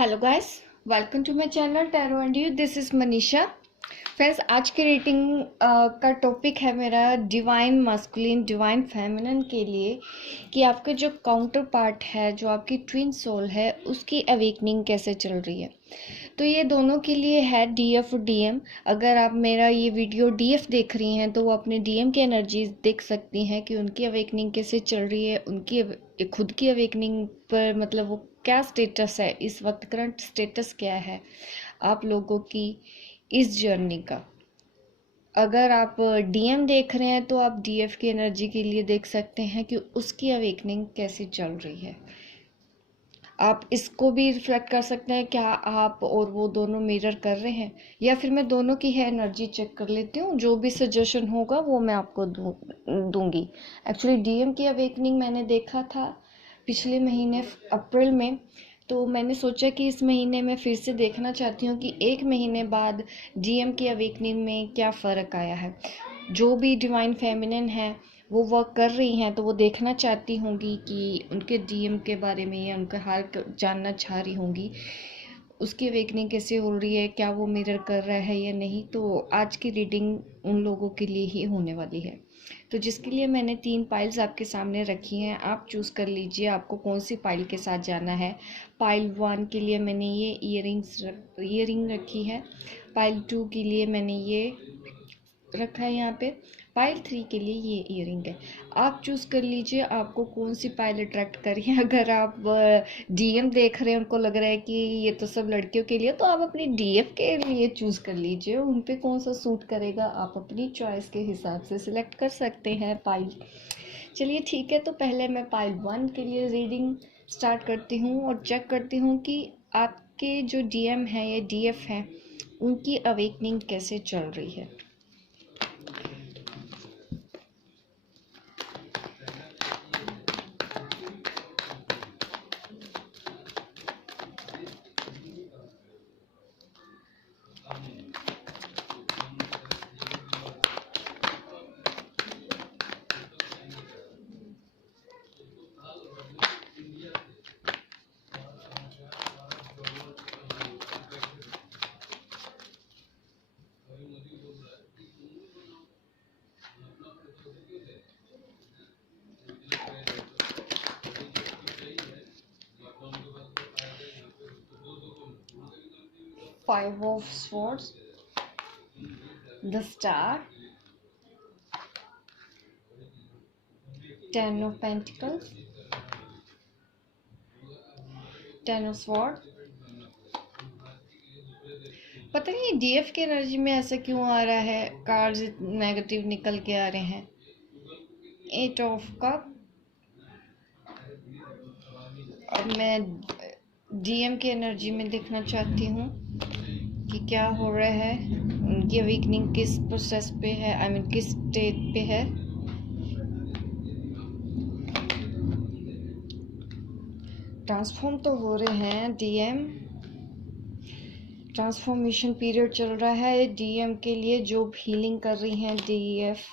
Hello guys, welcome to my channel tarot and you. This is Manisha. Friends, आज की reading का topic है मेरा डिवाइन मस्कुलिन डिवाइन फेमिनिन के लिए कि आपका जो काउंटर पार्ट है, जो आपकी ट्विन सोल है, उसकी अवेकनिंग कैसे चल रही है। तो ये दोनों के लिए है डीएफ और डीएम। अगर आप मेरा ये वीडियो डीएफ देख रही हैं तो वो अपने डीएम की एनर्जीज देख सकती हैं कि उनकी अवेकनिंग कैसे चल रही है, उनकी खुद की अवेकनिंग पर मतलब वो क्या स्टेटस है, इस वक्त करंट स्टेटस क्या है आप लोगों की इस जर्नी का। अगर आप डीएम देख रहे हैं तो आप डीएफ की एनर्जी के लिए देख सकते हैं कि उसकी अवेकनिंग कैसी चल रही है। आप इसको भी रिफ्लेक्ट कर सकते हैं, क्या आप और वो दोनों मिरर कर रहे हैं, या फिर मैं दोनों की है एनर्जी चेक कर लेती हूँ। जो भी सजेशन होगा वो मैं आपको दूंगी। एक्चुअली डीएम की अवेकनिंग मैंने देखा था पिछले महीने अप्रैल में, तो मैंने सोचा कि इस महीने में फिर से देखना चाहती हूँ कि एक महीने बाद डीएम की अवेकनिंग में क्या फ़र्क आया है। जो भी डिवाइन फेमिनिन है वो वर्क कर रही हैं, तो वो देखना चाहती होंगी कि उनके डीएम के बारे में या उनका हाल जानना चाह रही होंगी, उसकी अवेकनिंग कैसे हो रही है, क्या वो मिरर कर रहा है या नहीं। तो आज की रीडिंग उन लोगों के लिए ही होने वाली है। तो जिसके लिए मैंने 3 पाइल्स आपके सामने रखी हैं, आप चूज़ कर लीजिए आपको कौन सी पाइल के साथ जाना है। पाइल 1 के लिए मैंने ये ईयरिंग रखी है। पाइल 2 के लिए मैंने ये रखा है यहाँ पे। पाइल 3 के लिए ये ईयरिंग है। आप चूज़ कर लीजिए आपको कौन सी पाइल अट्रैक्ट करी है। अगर आप डीएम देख रहे हैं, उनको लग रहा है कि ये तो सब लड़कियों के लिए, तो आप अपनी डीएफ के लिए चूज़ कर लीजिए, उन पे कौन सा सूट करेगा आप अपनी चॉइस के हिसाब से सिलेक्ट कर सकते हैं पाइल। चलिए ठीक है, तो पहले मैं पाइल 1 के लिए रीडिंग स्टार्ट करती हूँ और चेक करती हूँ कि आपके जो डीएम है या डीएफ हैं उनकी अवेकनिंग कैसे चल रही है। 5 of swords, the star, 10 of pentacles, 10 of swords। पता नहीं डीएफ की एनर्जी में ऐसा क्यों आ रहा है, कार्ड्स नेगेटिव निकल के आ रहे हैं। 8 ऑफ कप। अब मैं डीएम की एनर्जी में देखना चाहती हूँ कि क्या हो रहा है, उनकी अवेकनिंग किस प्रोसेस पे है, आई मीन किस स्टेट पे है। ट्रांसफॉर्म तो हो रहे हैं डीएम, ट्रांसफॉर्मेशन पीरियड चल रहा है डीएम के लिए। जो हीलिंग कर रही हैं डीएफ,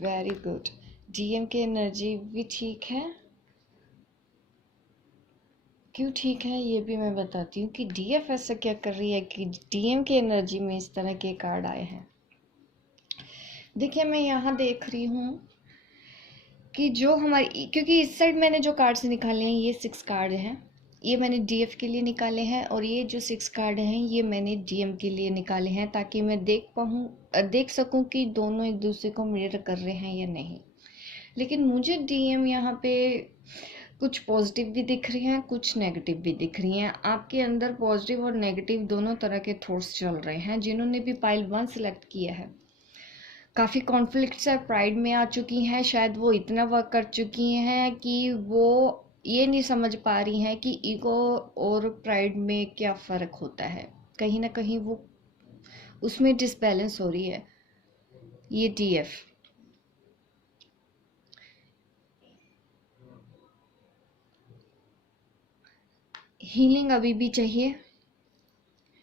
वेरी गुड। डीएम की एनर्जी भी ठीक है। क्यों ठीक है ये भी मैं बताती हूँ कि डीएफ ऐसा क्या कर रही है कि डीएम की एनर्जी में इस तरह के कार्ड आए हैं। देखिए, मैं यहाँ देख रही हूँ कि जो हमारी, क्योंकि इस साइड मैंने जो कार्ड्स निकाले हैं ये 6 कार्ड हैं, ये मैंने डीएफ के लिए निकाले हैं, और ये जो 6 कार्ड हैं ये मैंने डीएम के लिए निकाले हैं, ताकि मैं देख सकूं कि दोनों एक दूसरे को मिरर कर रहे हैं या नहीं। लेकिन मुझे डीएम यहाँ पे कुछ पॉजिटिव भी दिख रही हैं, कुछ नेगेटिव भी दिख रही हैं। आपके अंदर पॉजिटिव और नेगेटिव दोनों तरह के थॉट्स चल रहे हैं। जिन्होंने भी पाइल 1 सिलेक्ट किया है, काफ़ी कॉन्फ्लिक्ट्स है, प्राइड में आ चुकी हैं, शायद वो इतना वर्क कर चुकी हैं कि वो ये नहीं समझ पा रही हैं कि ईगो और प्राइड में क्या फ़र्क होता है। कहीं ना कहीं वो उसमें डिसबैलेंस हो रही है। ये डीएफ हीलिंग अभी भी चाहिए,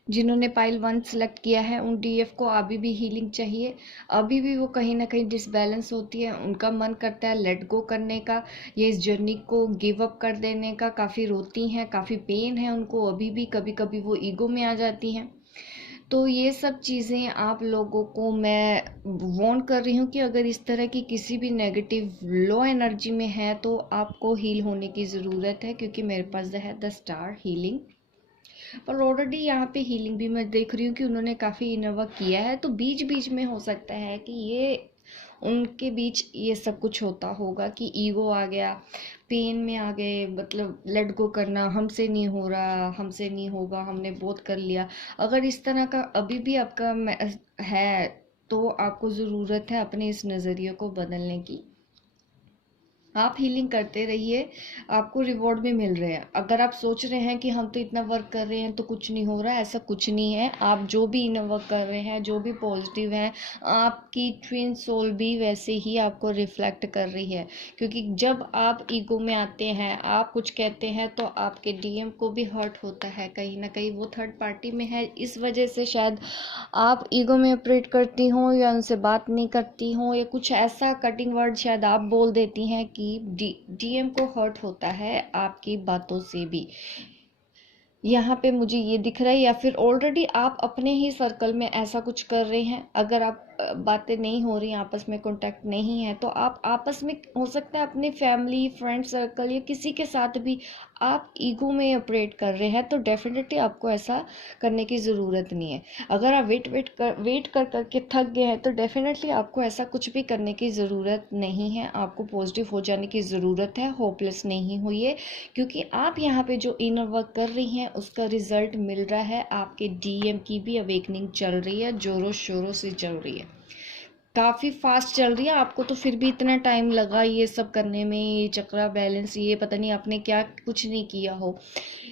जिन्होंने पाइल 1 सेलेक्ट किया है उन डीएफ को अभी भी हीलिंग चाहिए, अभी भी वो कहीं ना कहीं डिसबैलेंस होती है, उनका मन करता है लेट गो करने का, ये इस जर्नी को गिव अप कर देने का, काफ़ी रोती हैं, काफ़ी पेन है उनको अभी भी, कभी कभी वो ईगो में आ जाती हैं। तो ये सब चीज़ें आप लोगों को मैं वार्न कर रही हूँ कि अगर इस तरह की किसी भी नेगेटिव लो एनर्जी में है तो आपको हील होने की ज़रूरत है, क्योंकि मेरे पास है द स्टार हीलिंग। पर ऑलरेडी यहाँ पे हीलिंग भी मैं देख रही हूँ कि उन्होंने काफ़ी इनर वर्क किया है, तो बीच बीच में हो सकता है कि ये उनके बीच ये सब कुछ होता होगा कि ईगो आ गया, पेन में आ गए, मतलब लेट गो करना, हमसे नहीं हो रहा, हमसे नहीं होगा, हमने बहुत कर लिया। अगर इस तरह का अभी भी आपका है तो आपको ज़रूरत है अपने इस नज़रिए को बदलने की। आप हीलिंग करते रहिए, आपको रिवॉर्ड भी मिल रहे हैं। अगर आप सोच रहे हैं कि हम तो इतना वर्क कर रहे हैं तो कुछ नहीं हो रहा है, ऐसा कुछ नहीं है। आप जो भी इनर वर्क कर रहे हैं, जो भी पॉजिटिव है, आपकी ट्विन सोल भी वैसे ही आपको रिफ्लेक्ट कर रही है। क्योंकि जब आप ईगो में आते हैं, आप कुछ कहते हैं, तो आपके डीएम को भी हर्ट होता है, कहीं ना कहीं वो थर्ड पार्टी में है, इस वजह से शायद आप ईगो में ऑपरेट करती हो या उनसे बात नहीं करती हो, या कुछ ऐसा कटिंग वर्ड शायद आप बोल देती हैं कि डीएम को हर्ट होता है आपकी बातों से भी। यहाँ पे मुझे ये दिख रहा है, या फिर ऑलरेडी आप अपने ही सर्कल में ऐसा कुछ कर रहे हैं। अगर आप बातें नहीं हो रही, आपस में कांटेक्ट नहीं है, तो आप आपस में हो सकता है अपने फैमिली फ्रेंड सर्कल या किसी के साथ भी आप ईगो में ऑपरेट कर रहे हैं, तो डेफिनेटली आपको ऐसा करने की ज़रूरत नहीं है। अगर आप वेट कर करके थक गए हैं, तो डेफिनेटली आपको ऐसा कुछ भी करने की ज़रूरत नहीं है। आपको पॉजिटिव हो जाने की ज़रूरत है, होपलेस नहीं होइए, क्योंकि आप यहाँ पे जो इनर वर्क कर रही हैं उसका रिजल्ट मिल रहा है। आपके डीएम की भी अवेकनिंग चल रही है, जोरों शोरों से चल रही है, काफ़ी फास्ट चल रही है। आपको तो फिर भी इतना टाइम लगा ये सब करने में, ये चक्रा बैलेंस, ये पता नहीं आपने क्या कुछ नहीं किया हो,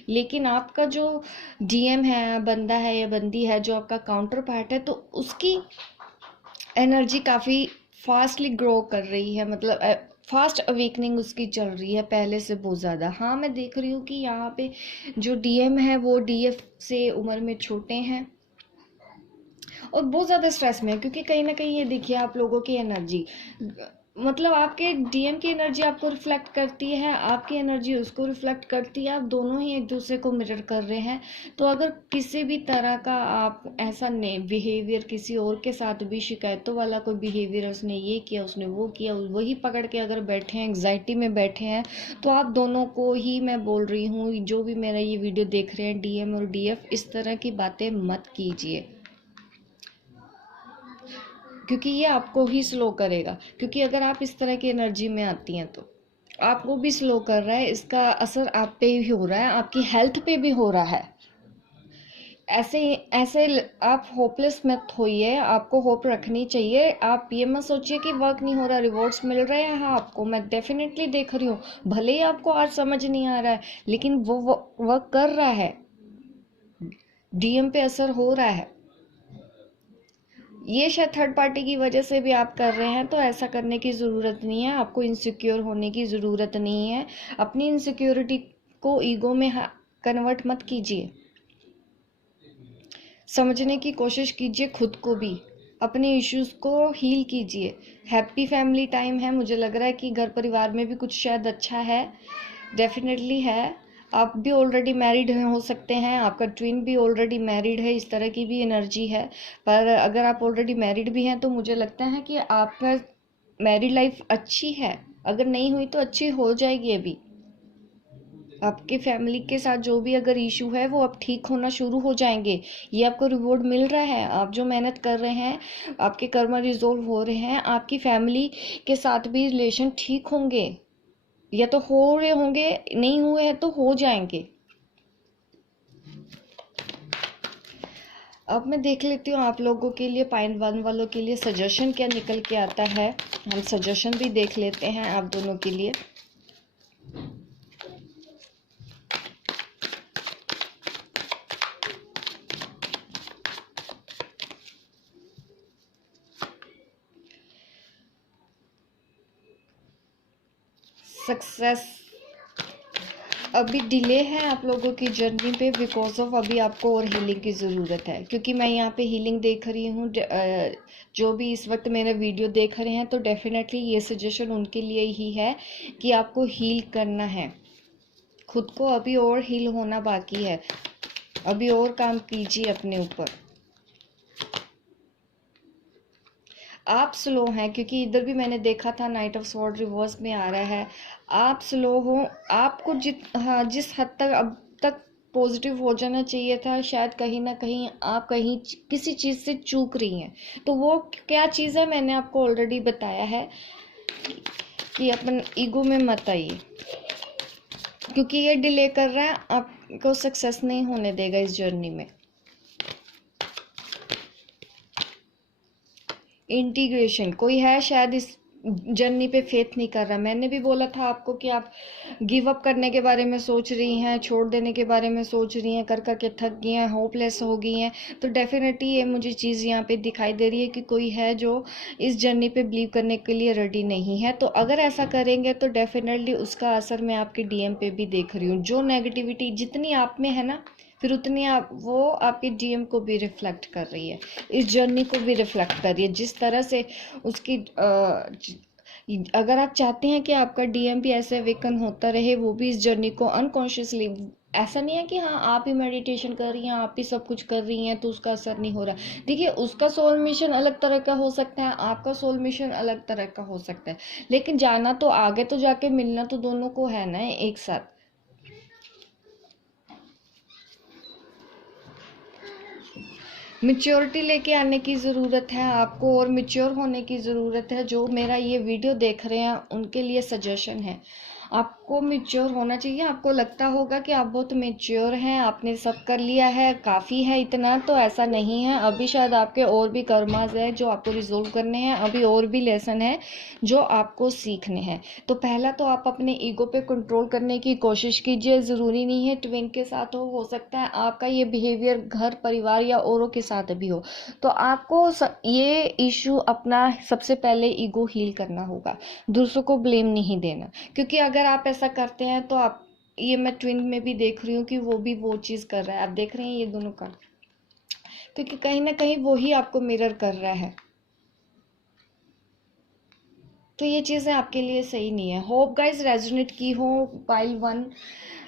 लेकिन आपका जो डीएम है, बंदा है या बंदी है, जो आपका काउंटर पार्ट है, तो उसकी एनर्जी काफ़ी फास्टली ग्रो कर रही है, मतलब फास्ट अवेकनिंग उसकी चल रही है पहले से बहुत ज़्यादा। हाँ, मैं देख रही हूँ कि यहाँ पे जो डीएम है वो डीएफ से उम्र में छोटे हैं और बहुत ज़्यादा स्ट्रेस में है, क्योंकि कहीं ना कहीं ये देखिए आप लोगों की एनर्जी, मतलब आपके डीएम की एनर्जी आपको रिफ्लेक्ट करती है, आपकी एनर्जी उसको रिफ्लेक्ट करती है, आप दोनों ही एक दूसरे को मिरर कर रहे हैं। तो अगर किसी भी तरह का आप ऐसा बिहेवियर किसी और के साथ भी शिकायतों वाला कोई बिहेवियर, उसने ये किया, उसने वो किया, वही पकड़ के अगर बैठे हैं, एंग्जाइटी में बैठे हैं, तो आप दोनों को ही मैं बोल रही हूँ, जो भी मेरा ये वीडियो देख रहे हैं डीएम और डीएफ, इस तरह की बातें मत कीजिए, क्योंकि ये आपको ही स्लो करेगा। क्योंकि अगर आप इस तरह की एनर्जी में आती हैं तो आपको भी स्लो कर रहा है, इसका असर आप पे भी हो रहा है, आपकी हेल्थ पे भी हो रहा है। ऐसे ऐसे आप होपलेस मत होइए, आपको होप रखनी चाहिए। आप ये मत सोचिए कि वर्क नहीं हो रहा, रिवॉर्ड्स मिल रहे हैं। हाँ, आपको मैं डेफिनेटली देख रही हूँ, भले ही आपको आज समझ नहीं आ रहा है, लेकिन वो वर्क कर रहा है, डीएम पे असर हो रहा है। ये शायद थर्ड पार्टी की वजह से भी आप कर रहे हैं, तो ऐसा करने की ज़रूरत नहीं है, आपको इनसिक्योर होने की ज़रूरत नहीं है। अपनी इनसिक्योरिटी को ईगो में कन्वर्ट मत कीजिए, समझने की कोशिश कीजिए खुद को भी, अपने इश्यूज़ को हील कीजिए। हैप्पी फैमिली टाइम है, मुझे लग रहा है कि घर परिवार में भी कुछ शायद अच्छा है, डेफिनेटली है। आप भी ऑलरेडी मैरिड हो सकते हैं, आपका ट्विन भी ऑलरेडी मैरिड है, इस तरह की भी एनर्जी है। पर अगर आप ऑलरेडी मैरिड भी हैं तो मुझे लगता है कि आपका मैरिड लाइफ अच्छी है, अगर नहीं हुई तो अच्छी हो जाएगी। अभी आपके फैमिली के साथ जो भी अगर इशू है वो अब ठीक होना शुरू हो जाएंगे। ये आपको रिवॉर्ड मिल रहा है, आप जो मेहनत कर रहे हैं, आपके कर्म रिजोल्व हो रहे हैं, आपकी फैमिली के साथ भी रिलेशन ठीक होंगे, या तो हो रहे होंगे, नहीं हुए हैं तो हो जाएंगे। अब मैं देख लेती हूँ आप लोगों के लिए, पाइन वन वालों के लिए सजेशन क्या निकल के आता है। हम सजेशन भी देख लेते हैं आप दोनों के लिए। सक्सेस, अभी डिले है आप लोगों की जर्नी पे बिकॉज ऑफ अभी आपको और हीलिंग की ज़रूरत है, क्योंकि मैं यहाँ पे हीलिंग देख रही हूँ। जो भी इस वक्त मेरा वीडियो देख रहे हैं तो डेफिनेटली ये सजेशन उनके लिए ही है कि आपको हील करना है खुद को। अभी और हील होना बाकी है, अभी और काम कीजिए अपने ऊपर। आप स्लो हैं, क्योंकि इधर भी मैंने देखा था नाइट ऑफ स्वॉर्ड रिवर्स में आ रहा है। आप स्लो हो, आपको हाँ, जिस हद तक अब तक पॉजिटिव हो जाना चाहिए था, शायद कहीं ना कहीं आप कहीं किसी चीज़ से चूक रही हैं। तो वो क्या चीज़ है मैंने आपको ऑलरेडी बताया है कि अपन ईगो में मत आइए, क्योंकि ये डिले कर रहा है, आपको सक्सेस नहीं होने देगा इस जर्नी में। इंटीग्रेशन कोई है शायद इस जर्नी पे फेथ नहीं कर रहा। मैंने भी बोला था आपको कि आप गिव अप करने के बारे में सोच रही हैं, छोड़ देने के बारे में सोच रही हैं, कर करके थक गई हैं, होपलेस हो गई हैं। तो डेफिनेटली ये मुझे चीज़ यहाँ पे दिखाई दे रही है कि कोई है जो इस जर्नी पे बिलीव करने के लिए रेडी नहीं है। तो अगर ऐसा करेंगे तो डेफिनेटली उसका असर मैं आपके डीएम पे भी देख रही हूँ। जो नेगेटिविटी जितनी आप में है ना, फिर उतनी आप वो आपके डीएम को भी रिफ्लेक्ट कर रही है, इस जर्नी को भी रिफ्लेक्ट कर रही है। जिस तरह से उसकी अगर आप चाहते हैं कि आपका डीएम भी ऐसे अवेकन होता रहे, वो भी इस जर्नी को अनकॉन्शियसली, ऐसा नहीं है कि हाँ आप ही मेडिटेशन कर रही हैं, आप ही सब कुछ कर रही हैं तो उसका असर नहीं हो रहा। देखिए, उसका सोल मिशन अलग तरह का हो सकता है, आपका सोल मिशन अलग तरह का हो सकता है, लेकिन जाना तो आगे तो जाके मिलना तो दोनों को है ना एक साथ। मैच्योरिटी लेके आने की ज़रूरत है आपको, और मैच्योर होने की ज़रूरत है। जो मेरा ये वीडियो देख रहे हैं उनके लिए सजेशन है, आपको मैच्योर होना चाहिए। आपको लगता होगा कि आप बहुत मैच्योर हैं, आपने सब कर लिया है, काफ़ी है इतना, तो ऐसा नहीं है। अभी शायद आपके और भी कर्मास है जो आपको रिजोल्व करने हैं, अभी और भी लेसन है जो आपको सीखने हैं। तो पहला तो आप अपने ईगो पे कंट्रोल करने की कोशिश कीजिए। ज़रूरी नहीं है ट्विन के साथ हो सकता है आपका ये बिहेवियर घर परिवार या औरों के साथ भी हो। तो आपको ये इशू अपना सबसे पहले ईगो हील करना होगा, दूसरों को ब्लेम नहीं देना। क्योंकि अगर आप ऐसा करते हैं तो आप, ये मैं ट्विन में भी देख रही हूँ कि वो भी वो चीज़ कर रहा है, आप देख रहे हैं ये दोनों का, क्योंकि कहीं ना कहीं वो ही आपको मिरर कर रहा है। तो ये चीज़ें आपके लिए सही नहीं है। होप गाइज रेजोनेट की हो पाइल 1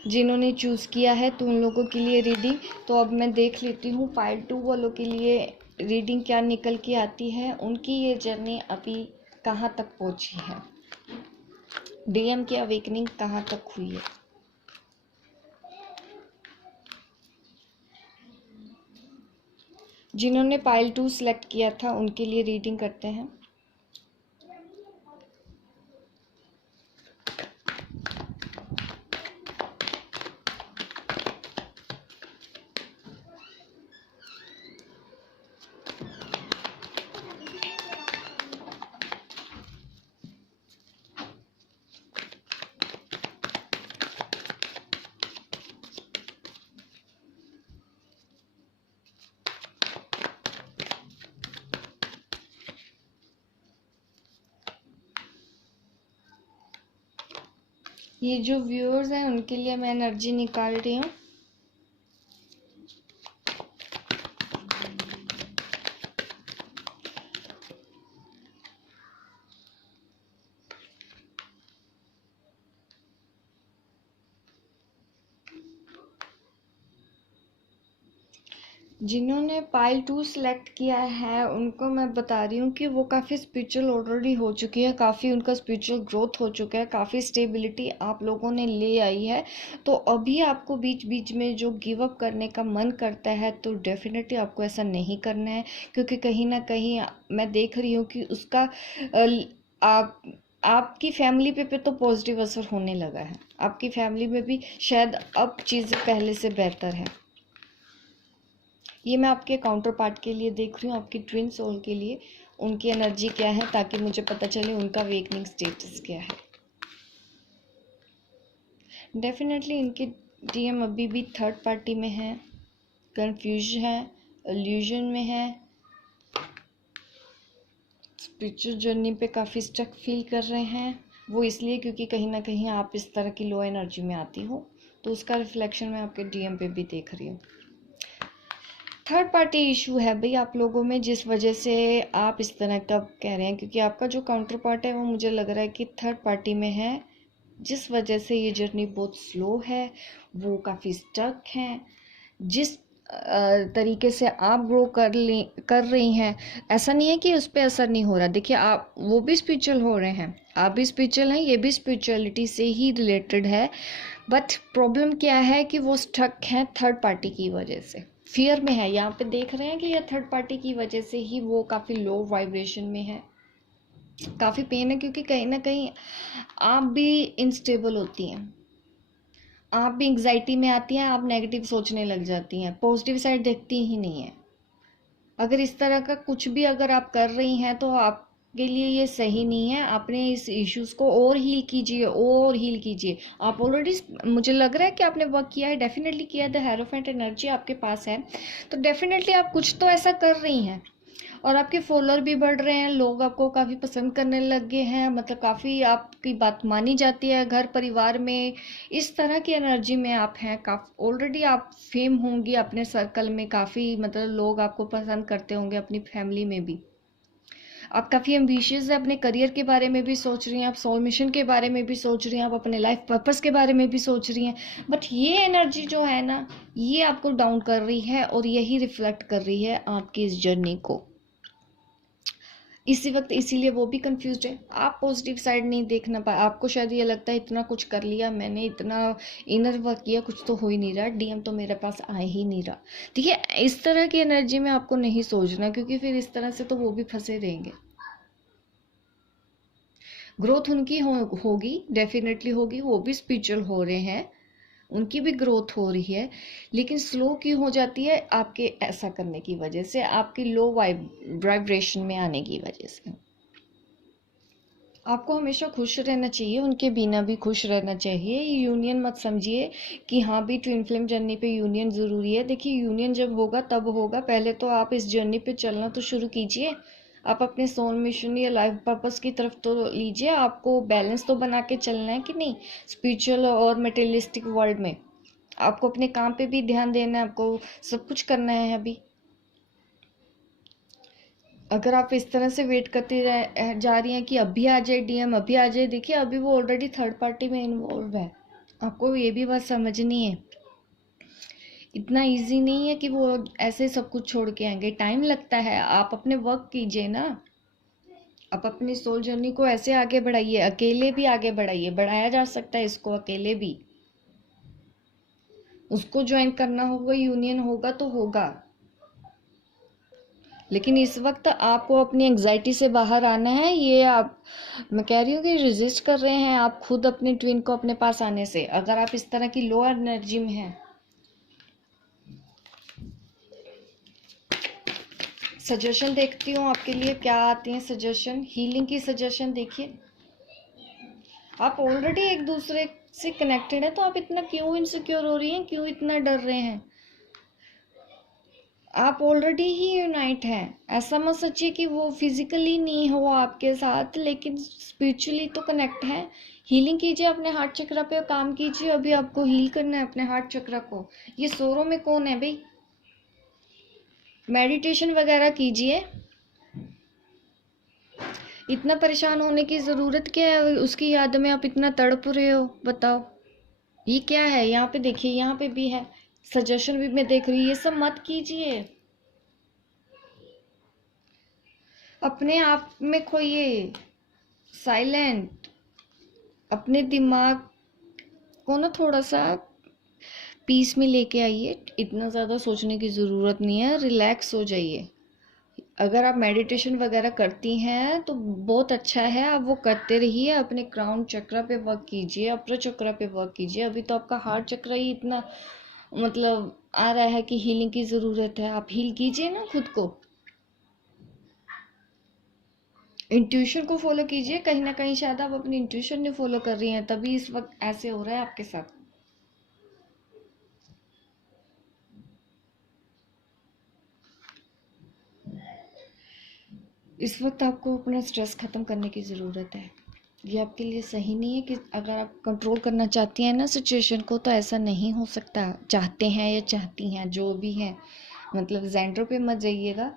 जिन्होंने चूज़ किया है, तो उन लोगों के लिए रीडिंग। तो अब मैं देख लेती हूँ पाइल 2 वालों के लिए रीडिंग क्या निकल के आती है, उनकी ये जर्नी अभी कहाँ तक पहुँची है, डीएम की अवेकनिंग कहाँ तक हुई है। जिन्होंने पाइल 2 सेलेक्ट किया था उनके लिए रीडिंग करते हैं। ये जो व्यूअर्स हैं उनके लिए मैं एनर्जी निकाल रही हूँ। जिन्होंने पाइल 2 सेलेक्ट किया है उनको मैं बता रही हूँ कि वो काफ़ी स्पिरिचुअल ऑलरेडी हो चुकी है, काफ़ी उनका स्पिरिचुअल ग्रोथ हो चुका है, काफ़ी स्टेबिलिटी आप लोगों ने ले आई है। तो अभी आपको बीच बीच में जो गिव अप करने का मन करता है तो डेफिनेटली आपको ऐसा नहीं करना है, क्योंकि कहीं ना कहीं मैं देख रही हूँ कि उसका आप आपकी फैमिली पे तो पॉजिटिव असर होने लगा है। आपकी फैमिली में भी शायद अब चीज़ें पहले से बेहतर है। ये मैं आपके काउंटर पार्ट के लिए देख रही हूँ, आपकी ट्विन सोल के लिए उनकी एनर्जी क्या है, ताकि मुझे पता चले उनका वेकनिंग स्टेटस क्या है। डेफिनेटली इनके डीएम अभी भी थर्ड पार्टी में है, कंफ्यूज है, इल्यूजन में है, स्पिरिचुअल जर्नी पे काफ़ी स्टक फील कर रहे हैं। वो इसलिए क्योंकि कहीं ना कहीं आप इस तरह की लो एनर्जी में आती हो, तो उसका रिफ्लेक्शन मैं आपके डीएम पे भी देख रही हूँ। थर्ड पार्टी इशू है भाई आप लोगों में, जिस वजह से आप इस तरह का कह रहे हैं, क्योंकि आपका जो काउंटर पार्ट है वो मुझे लग रहा है कि थर्ड पार्टी में है, जिस वजह से ये जर्नी बहुत स्लो है, वो काफ़ी स्टक हैं। जिस तरीके से आप ग्रो कर रही हैं, ऐसा नहीं है कि उस पर असर नहीं हो रहा। देखिए आप, वो भी स्पिरिचुअल हो रहे हैं, आप भी स्पिरिचुअल हैं, ये भी स्पिरिचुअलिटी से ही रिलेटेड है, बट प्रॉब्लम क्या है कि वो स्टक हैं थर्ड पार्टी की वजह से, फियर में है। यहाँ पे देख रहे हैं कि यह थर्ड पार्टी की वजह से ही वो काफ़ी लो वाइब्रेशन में है, काफ़ी पेन है, क्योंकि कहीं ना कहीं आप भी इनस्टेबल होती हैं, आप भी एंग्जाइटी में आती हैं, आप नेगेटिव सोचने लग जाती हैं, पॉजिटिव साइड देखती ही नहीं है। अगर इस तरह का कुछ भी अगर आप कर रही हैं तो आपके लिए ये सही नहीं है। आपने इस इश्यूज़ को और हील कीजिए, और हील कीजिए। आप ऑलरेडी, मुझे लग रहा है कि आपने वर्क किया है, डेफिनेटली किया है, द हेरोफेंट एनर्जी आपके पास है, तो डेफिनेटली आप कुछ तो ऐसा कर रही हैं, और आपके फॉलोअर भी बढ़ रहे हैं, लोग आपको काफ़ी पसंद करने लग गए हैं, मतलब काफ़ी आपकी बात मानी जाती है घर परिवार में, इस तरह की एनर्जी में आप हैं। काफ़ी ऑलरेडी आप फेम होंगी अपने सर्कल में, काफ़ी मतलब लोग आपको पसंद करते होंगे, अपनी फैमिली में भी। आप काफ़ी एम्बिशियस है, अपने करियर के बारे में भी सोच रही हैं, आप सोल मिशन के बारे में भी सोच रही हैं, आप अपने लाइफ पर्पस के बारे में भी सोच रही हैं, बट ये एनर्जी जो है ना, ये आपको डाउन कर रही है, और यही रिफ्लेक्ट कर रही है आपकी इस जर्नी को इसी वक्त। इसीलिए वो भी कंफ्यूज्ड है, आप पॉजिटिव साइड नहीं देखना पाए। आपको शायद ये लगता है इतना कुछ कर लिया मैंने, इतना इनर वर्क किया, कुछ तो हो ही नहीं रहा, डीएम तो मेरे पास आ ही नहीं रहा। देखिए इस तरह की एनर्जी में आपको नहीं सोचना, क्योंकि फिर इस तरह से तो वो भी फंसे रहेंगे। ग्रोथ उनकी होगी, डेफिनेटली होगी, वो भी स्पिरिचुअल हो रहे हैं, उनकी भी ग्रोथ हो रही है, लेकिन स्लो क्यों हो जाती है? आपके ऐसा करने की वजह से, आपकी लो वाइब्रेशन में आने की वजह से। आपको हमेशा खुश रहना चाहिए, उनके बिना भी खुश रहना चाहिए। यूनियन मत समझिए कि हाँ भी ट्विन फ्लेम जर्नी पे यूनियन ज़रूरी है। देखिए यूनियन जब होगा तब होगा, पहले तो आप इस जर्नी पे चलना तो शुरू कीजिए। आप अपने सोल मिशन या लाइफ पर्पस की तरफ तो लीजिए। आपको बैलेंस तो बना के चलना है कि नहीं, स्पिरिचुअल और मटेरियलिस्टिक वर्ल्ड में। आपको अपने काम पे भी ध्यान देना है, आपको सब कुछ करना है अभी। अगर आप इस तरह से वेट करती जा रही हैं कि अभी आ जाए डीएम, अभी आ जाए, देखिए अभी वो ऑलरेडी थर्ड पार्टी में इन्वॉल्व है। आपको ये भी बात समझनी है, इतना इजी नहीं है कि वो ऐसे सब कुछ छोड़ के आएंगे, टाइम लगता है। आप अपने वर्क कीजिए ना, आप अपनी सोल जर्नी को ऐसे आगे बढ़ाइए, अकेले भी आगे बढ़ाइए, बढ़ाया जा सकता है इसको अकेले भी। उसको ज्वाइन करना होगा, यूनियन होगा तो होगा, लेकिन इस वक्त आपको अपनी एंग्जाइटी से बाहर आना है। ये आप, मैं कह रही हूँ कि रेजिस्ट कर रहे हैं आप खुद अपने ट्विन को अपने पास आने से, अगर आप इस तरह की लो एनर्जी में हैं। सजेशन देखती हूँ आपके लिए क्या आती हैं सजेशन, हीलिंग की सजेशन। देखिए आप ऑलरेडी एक दूसरे से कनेक्टेड है, तो आप इतना क्यों इनसिक्योर हो रही हैं, क्यों इतना डर रहे हैं? आप ऑलरेडी ही यूनाइट हैं। ऐसा मत सोचिए कि वो फिजिकली नहीं हो आपके साथ, लेकिन स्पिरिचुअली तो कनेक्ट है। हीलिंग कीजिए, अपने हार्ट चक्र पे काम कीजिए। अभी आपको हील करना है अपने हार्ट चक्र को। ये सोरो में कौन है भाई? मेडिटेशन वगैरह कीजिए। इतना परेशान होने की ज़रूरत क्या है? उसकी याद में आप इतना तड़प रहे हो, बताओ ये क्या है? यहाँ पे देखिए, यहाँ पे भी है सजेशन भी मैं देख रही हूँ। ये सब मत कीजिए, अपने आप में खोइए, साइलेंट। अपने दिमाग को ना थोड़ा सा पीस में लेके आइए। इतना ज़्यादा सोचने की ज़रूरत नहीं है, रिलैक्स हो जाइए। अगर आप मेडिटेशन वगैरह करती हैं तो बहुत अच्छा है, आप वो करते रहिए। अपने क्राउन चक्र पे वर्क कीजिए, अपर चक्र पे वर्क कीजिए। अभी तो आपका हार्ट चक्र ही इतना मतलब आ रहा है कि हीलिंग की ज़रूरत है, आप हील कीजिए ना खुद को। इंट्यूशन को फॉलो कीजिए, कहीं ना कहीं शायद आप अपनी इंट्यूशन नहीं फॉलो कर रही हैं, तभी इस वक्त ऐसे हो रहा है आपके साथ। इस वक्त आपको अपना स्ट्रेस ख़त्म करने की ज़रूरत है। ये आपके लिए सही नहीं है कि अगर आप कंट्रोल करना चाहती हैं ना सिचुएशन को, तो ऐसा नहीं हो सकता। चाहते हैं या चाहती हैं जो भी हैं, मतलब जेंडर पे मत जाइएगा।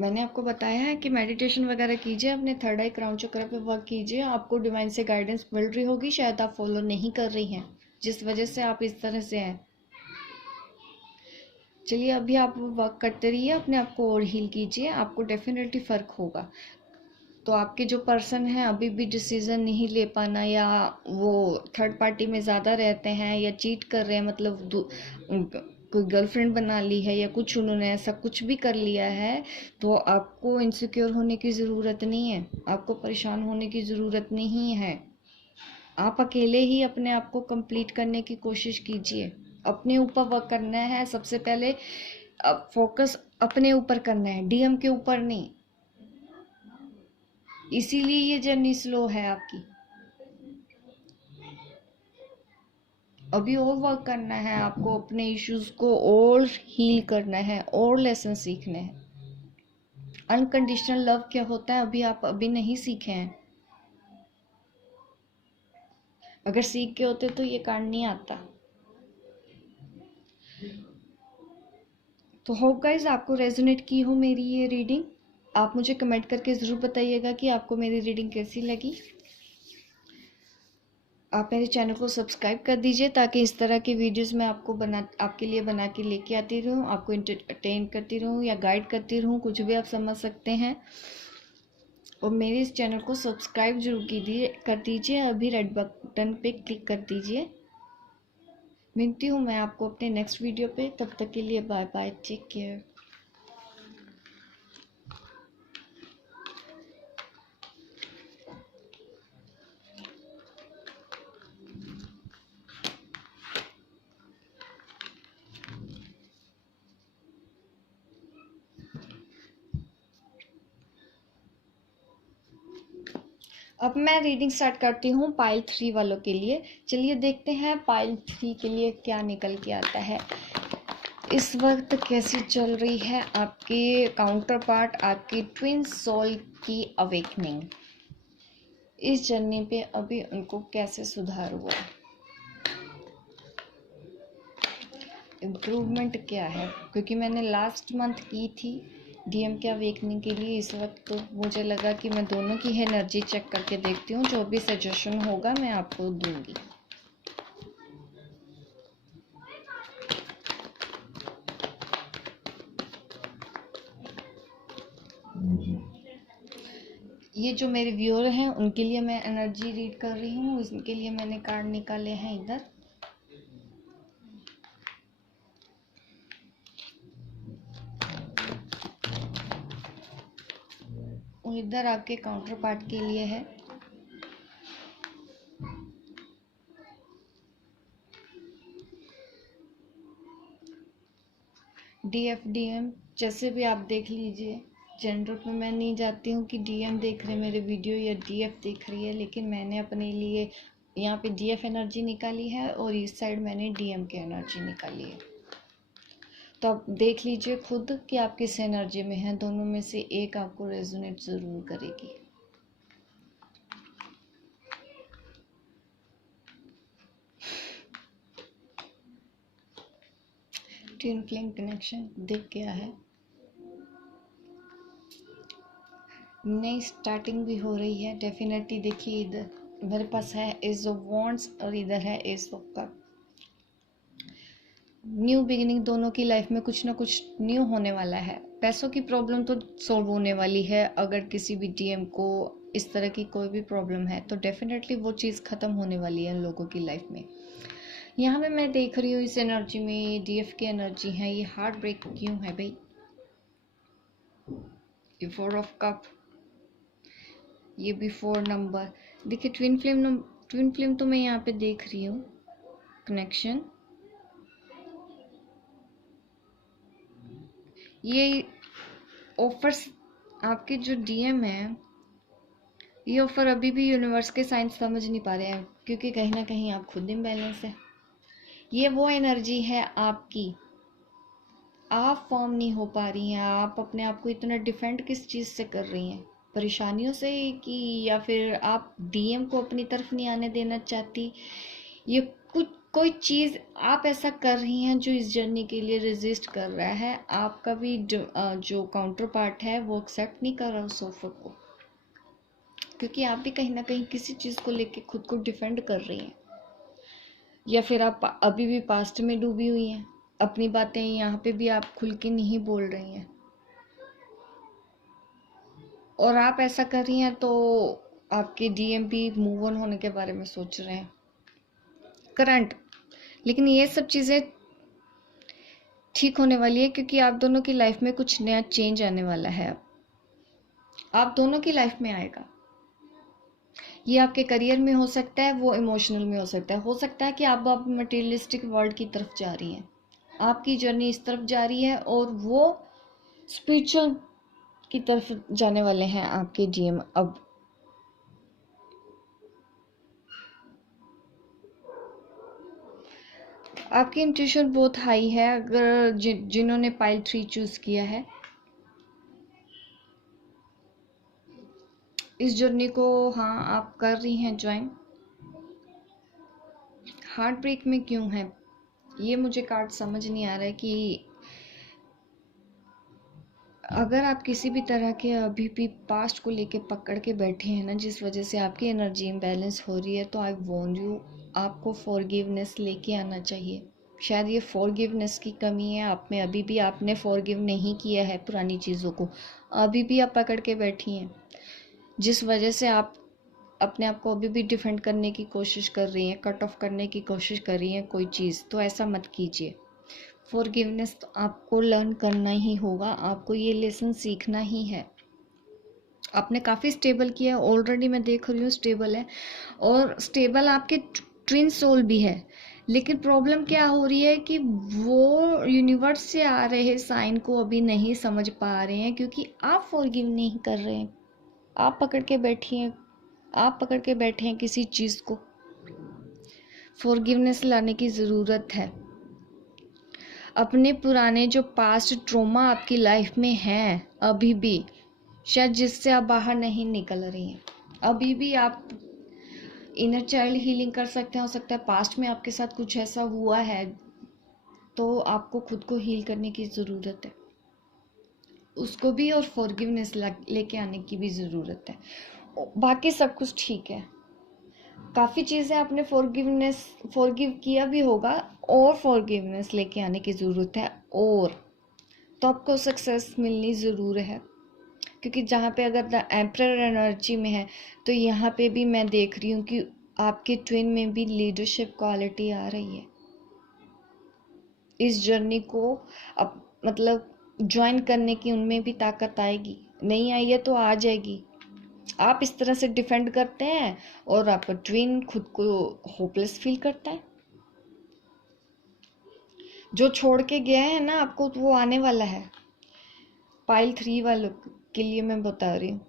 मैंने आपको बताया है कि मेडिटेशन वगैरह कीजिए, अपने थर्ड आई क्राउन चक्र पे वर्क कीजिए, आपको डिवाइन से गाइडेंस मिल रही होगी, शायद आप फॉलो नहीं कर रही हैं, जिस वजह से आप इस तरह से हैं। चलिए अभी आप वर्क करते रहिए, अपने आप को और हील कीजिए, आपको डेफिनेटली फ़र्क होगा। तो आपके जो पर्सन हैं अभी भी डिसीज़न नहीं ले पाना, या वो थर्ड पार्टी में ज़्यादा रहते हैं, या चीट कर रहे हैं, मतलब कोई गर्लफ्रेंड बना ली है, या कुछ उन्होंने ऐसा कुछ भी कर लिया है, तो आपको इनसिक्योर होने की ज़रूरत नहीं है, आपको परेशान होने की ज़रूरत नहीं है। आप अकेले ही अपने आप को कंप्लीट करने की कोशिश कीजिए। अपने ऊपर वर्क करना है सबसे पहले। फोकस अपने ऊपर करना है, डीएम के ऊपर नहीं। इसीलिए ये जर्नी स्लो है आपकी। अभी और वर्क करना है आपको, अपने इश्यूज को और हील करना है, और लेसन सीखने हैं। अनकंडीशनल लव क्या होता है अभी आप अभी नहीं सीखे हैं। अगर सीख के होते तो ये कांड नहीं आता। तो होप गाइज आपको रेजोनेट की हो मेरी ये रीडिंग। आप मुझे कमेंट करके ज़रूर बताइएगा कि आपको मेरी रीडिंग कैसी लगी। आप मेरे चैनल को सब्सक्राइब कर दीजिए, ताकि इस तरह की वीडियोस मैं आपके लिए बना के लेके आती रहूँ, आपको इंटरटेन करती रहूँ या गाइड करती रहूँ, कुछ भी आप समझ सकते हैं। और मेरे इस चैनल को सब्सक्राइब जरूर कर दीजिए, अभी रेड बटन पे क्लिक कर दीजिए। मिलती हूँ मैं आपको अपने नेक्स्ट वीडियो पे, तब तक के लिए बाय बाय, टेक केयर। अब मैं रीडिंग स्टार्ट करती हूँ पाइल 3 वालों के लिए। चलिए देखते हैं पाइल 3 के लिए क्या निकल के आता है। इस वक्त कैसी चल रही है आपके काउंटर पार्ट, आपकी ट्विन सोल की अवेकनिंग। इस जर्नी पे अभी उनको कैसे सुधार हुआ, इम्प्रूवमेंट क्या है, क्योंकि मैंने लास्ट मंथ की थी डीएम के अवेकनिंग के लिए। इस वक्त तो मुझे लगा कि मैं दोनों की एनर्जी चेक करके देखती हूँ, जो भी सजेशन होगा मैं आपको दूंगी। ये जो मेरे व्यूअर हैं उनके लिए मैं एनर्जी रीड कर रही हूँ, इसके लिए मैंने कार्ड निकाले हैं इधर। और इधर आपके काउंटर पार्ट के लिए है। डीएफ डीएम जैसे भी आप देख लीजिए, जेंडर पे मैं नहीं जाती हूँ कि डीएम देख रहे मेरे वीडियो या डीएफ देख रही है, लेकिन मैंने अपने लिए यहाँ पे डीएफ एनर्जी निकाली है और इस साइड मैंने डीएम की एनर्जी निकाली है। तो आप देख लीजिए खुद कि आप किस एनर्जी में हैं, दोनों में से एक आपको रेजोनेट ज़रूर करेगी। ट्विन फ्लेम कनेक्शन देख क्या है, नई स्टार्टिंग भी हो रही है डेफिनेटली। देखिए इधर मेरे पास है एज ऑफ वॉन्ड्स और इधर है ace of cup. New beginning, दोनों की लाइफ में कुछ ना कुछ न्यू होने वाला है। पैसों की प्रॉब्लम तो सॉल्व होने वाली है, अगर किसी भी डीएम को इस तरह की कोई भी प्रॉब्लम है तो डेफिनेटली वो चीज़ ख़त्म होने वाली है इन लोगों की लाइफ में। यहाँ पे मैं देख रही हूँ इस एनर्जी में डीएफ की एनर्जी है। ये हार्ट ब्रेक क्यों है भाई? ये 4 ऑफ कप, ये भी 4 नंबर। देखिए ट्विन फ्लेम तो मैं यहाँ पे देख रही हूँ कनेक्शन। ये ऑफर्स आपके जो डीएम है, ये ऑफर अभी भी यूनिवर्स के साइंस समझ नहीं पा रहे हैं, क्योंकि कहीं ना कहीं आप खुद इम्बैलेंस है। ये वो एनर्जी है आपकी, आप फॉर्म नहीं हो पा रही हैं, आप अपने आप को इतना डिफेंड किस चीज़ से कर रही हैं, परेशानियों से, कि या फिर आप डीएम को अपनी तरफ नहीं आने देना चाहती, ये कुछ कोई चीज़ आप ऐसा कर रही हैं जो इस जर्नी के लिए रेजिस्ट कर रहा है, आपका भी जो काउंटर पार्ट है वो एक्सेप्ट नहीं कर रहा उस ऑफर को, क्योंकि आप भी कहीं ना कहीं किसी चीज़ को लेके खुद को डिफेंड कर रही हैं, या फिर आप अभी भी पास्ट में डूबी हुई हैं, अपनी बातें यहाँ पे भी आप खुल के नहीं बोल रही हैं, और आप ऐसा कर रही हैं तो आपके डीएम भी मूव ऑन होने के बारे में सोच रहे हैं करंट। लेकिन ये सब चीज़ें ठीक होने वाली है, क्योंकि आप दोनों की लाइफ में कुछ नया चेंज आने वाला है। अब आप दोनों की लाइफ में आएगा, ये आपके करियर में हो सकता है, वो इमोशनल में हो सकता है कि आप मटेरियलिस्टिक वर्ल्ड की तरफ जा रही हैं, आपकी जर्नी इस तरफ जा रही है, और वो स्पिरिचुअल की तरफ जाने वाले हैं आपके डीएम। अब आपकी इंट्यूशन बहुत हाई है, अगर जिन्होंने पाइल 3 चूज किया है, इस जर्नी को हाँ आप कर रही हैं ज्वाइन। हार्ट ब्रेक में क्यों है ये मुझे कार्ड समझ नहीं आ रहा है, कि अगर आप किसी भी तरह के अभी भी पास्ट को लेके पकड़ के बैठे हैं ना, जिस वजह से आपकी एनर्जी इम्बैलेंस हो रही है, तो आई वॉन्ट यू, आपको फॉरगिवनेस लेके आना चाहिए। शायद ये फॉरगिवनेस की कमी है आप में, अभी भी आपने फॉरगिव नहीं किया है पुरानी चीज़ों को, अभी भी आप पकड़ के बैठी हैं, जिस वजह से आप अपने आप को अभी भी डिफेंड करने की कोशिश कर रही हैं, कट ऑफ करने की कोशिश कर रही हैं कोई चीज़। तो ऐसा मत कीजिए। फॉरगिवनेस तो आपको लर्न करना ही होगा, आपको ये लेसन सीखना ही है। आपने काफ़ी स्टेबल किया है ऑलरेडी, मैं देख रही हूँ स्टेबल है, और स्टेबल आपके ट्विन सोल भी है। लेकिन प्रॉब्लम क्या हो रही है कि वो यूनिवर्स से आ रहे साइन को अभी नहीं समझ पा रहे हैं, क्योंकि आप फॉरगिव नहीं कर रहे हैं, आप पकड़ के बैठी हैं, आप पकड़ के बैठे हैं किसी चीज़ को। फॉरगिवनेस लाने की ज़रूरत है। अपने पुराने जो पास्ट ट्रॉमा आपकी लाइफ में हैं अभी भी, शायद जिससे आप बाहर नहीं निकल रही हैं, अभी भी आप इनर चाइल्ड हीलिंग कर सकते हैं। हो सकता है पास्ट में आपके साथ कुछ ऐसा हुआ है, तो आपको खुद को हील करने की ज़रूरत है, उसको भी, और फॉरगिवनेस लेके आने की भी ज़रूरत है। बाकी सब कुछ ठीक है, काफ़ी चीज़ें आपने फॉरगिव किया भी होगा, और फॉरगिवनेस लेके आने की ज़रूरत है, और तो आपको सक्सेस मिलनी ज़रूर है। क्योंकि जहाँ पे अगर द एम्परर एनर्जी में है, तो यहाँ पे भी मैं देख रही हूँ कि आपके ट्विन में भी लीडरशिप क्वालिटी आ रही है। इस जर्नी को अब मतलब ज्वाइन करने की उनमें भी ताकत आएगी, नहीं आई है तो आ जाएगी। आप इस तरह से डिफेंड करते हैं, और आपका ट्विन खुद को होपलेस फील करता है। जो छोड़ के गया है ना आपको, तो वो आने वाला है। पाइल 3 वालों के लिए मैं बता रही हूँ,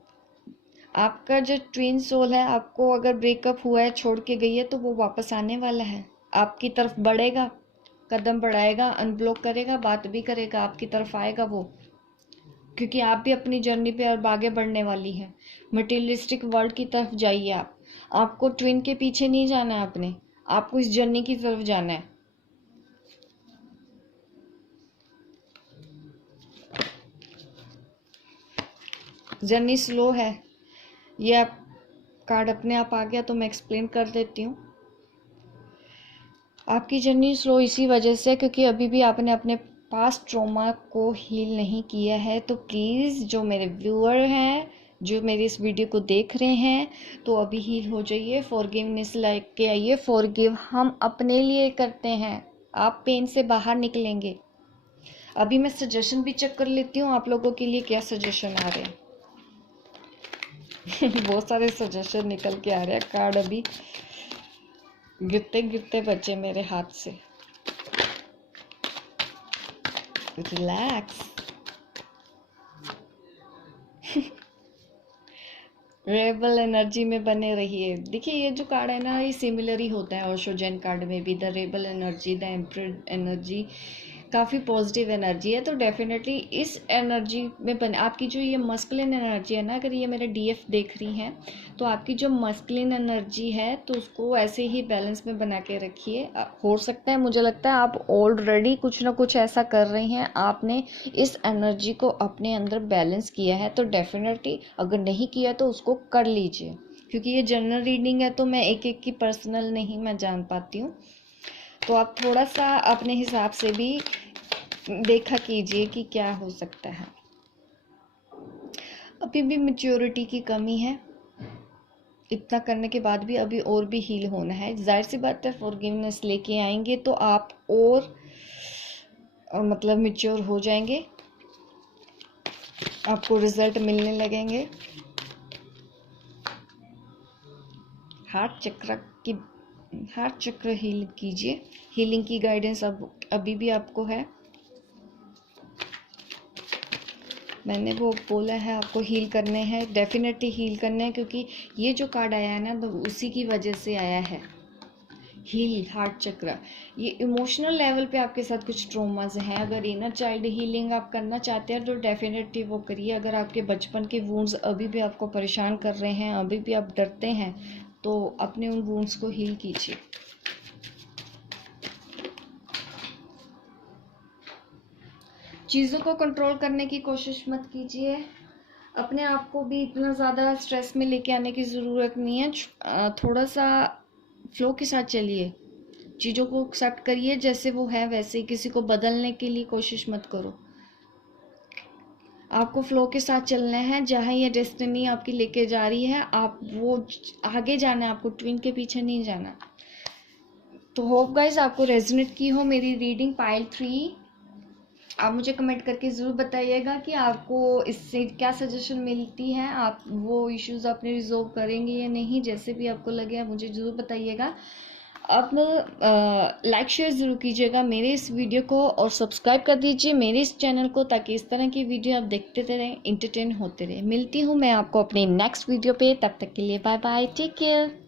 आपका जो ट्विन सोल है, आपको अगर ब्रेकअप हुआ है, छोड़ के गई है, तो वो वापस आने वाला है, आपकी तरफ बढ़ेगा, कदम बढ़ाएगा, अनब्लॉक करेगा, बात भी करेगा, आपकी तरफ आएगा वो। क्योंकि आप भी अपनी जर्नी पे और आगे बढ़ने वाली हैं। मटेरियलिस्टिक वर्ल्ड की तरफ जाइए आप, आपको ट्विन के पीछे नहीं जाना है अपने, आपको इस जर्नी की तरफ जाना है। जर्नी स्लो है, ये आप कार्ड अपने आप आ गया तो मैं एक्सप्लेन कर देती हूँ। आपकी जर्नी स्लो इसी वजह से, क्योंकि अभी भी आपने अपने पास्ट ट्रॉमा को हील नहीं किया है। तो प्लीज़ जो मेरे व्यूअर हैं, जो मेरी इस वीडियो को देख रहे हैं, तो अभी हील हो जाइए, फॉरगिवनेस लेके आइए। फॉरगिव हम अपने लिए करते हैं, आप पेन से बाहर निकलेंगे। अभी मैं सजेशन भी चेक कर लेती हूँ आप लोगों के लिए क्या सजेशन आ रहे हैं। बहुत सारे सजेशन निकल के आ रहे हैं, कार्ड अभी गिरते गिरते बचे मेरे हाथ से। रिलैक्स। रेबल एनर्जी में बने रहिए। देखिए ये जो कार्ड है ना, ये सिमिलर ही होता है ओशो जैन कार्ड में भी, the rebel energy, the emperor energy काफ़ी पॉजिटिव एनर्जी है। तो डेफिनेटली इस एनर्जी में बने आपकी जो ये मस्कुलिन एनर्जी है ना, अगर ये मेरे डीएफ देख रही हैं तो आपकी जो मस्कुलिन एनर्जी है तो उसको ऐसे ही बैलेंस में बना के रखिए। हो सकता है, मुझे लगता है आप ऑलरेडी कुछ ना कुछ ऐसा कर रही हैं, आपने इस एनर्जी को अपने अंदर बैलेंस किया है। तो डेफिनेटली अगर नहीं किया तो उसको कर लीजिए, क्योंकि ये जनरल रीडिंग है तो मैं एक एक की पर्सनल नहीं मैं जान पाती हूँ। तो आप थोड़ा सा अपने हिसाब से भी देखा कीजिए कि क्या हो सकता है। अभी भी मैच्योरिटी की कमी है, इतना करने के बाद भी अभी और भी हील होना है। जाहिर सी बात है, फॉरगिवनेस लेके आएंगे तो आप और मतलब मैच्योर हो जाएंगे, आपको रिजल्ट मिलने लगेंगे। हार्ट चक्र हील कीजिए। हीलिंग की गाइडेंस अभी भी आपको है। मैंने वो बोला है आपको हील करने हैं, डेफिनेटली हील करने हैं, क्योंकि ये जो कार्ड आया है ना तो उसी की वजह से आया है। हील हार्ट चक्र, ये इमोशनल लेवल पे आपके साथ कुछ ट्रॉमास हैं। अगर इनर चाइल्ड हीलिंग आप करना चाहते हैं तो डेफिनेटली वो करिए। अगर आपके बचपन के वुंड्स अभी भी आपको परेशान कर रहे हैं, अभी भी आप डरते हैं, तो अपने उन वुंड्स को हील कीजिए। चीज़ों को कंट्रोल करने की कोशिश मत कीजिए। अपने आप को भी इतना ज़्यादा स्ट्रेस में लेके आने की ज़रूरत नहीं है। थोड़ा सा फ्लो के साथ चलिए, चीज़ों को एक्सेप्ट करिए जैसे वो है वैसे ही। किसी को बदलने के लिए कोशिश मत करो, आपको फ्लो के साथ चलना है। जहाँ ये डेस्टिनी आपकी लेके जा रही है, आप वो आगे जाना है, आपको ट्विन के पीछे नहीं जाना। तो होप गाइज आपको रेजोनेट की हो मेरी रीडिंग पाइल 3। आप मुझे कमेंट करके ज़रूर बताइएगा कि आपको इससे क्या सजेशन मिलती है, आप वो इश्यूज़ आपने रिजोल्व करेंगे या नहीं। जैसे भी आपको लगे आप मुझे ज़रूर बताइएगा। आप लाइक शेयर ज़रूर कीजिएगा मेरे इस वीडियो को, और सब्सक्राइब कर दीजिए मेरे इस चैनल को, ताकि इस तरह की वीडियो आप देखते रहें, इंटरटेन होते रहें। मिलती हूँ मैं आपको अपने नेक्स्ट वीडियो पे, तब तक के लिए बाय बाय, टेक केयर।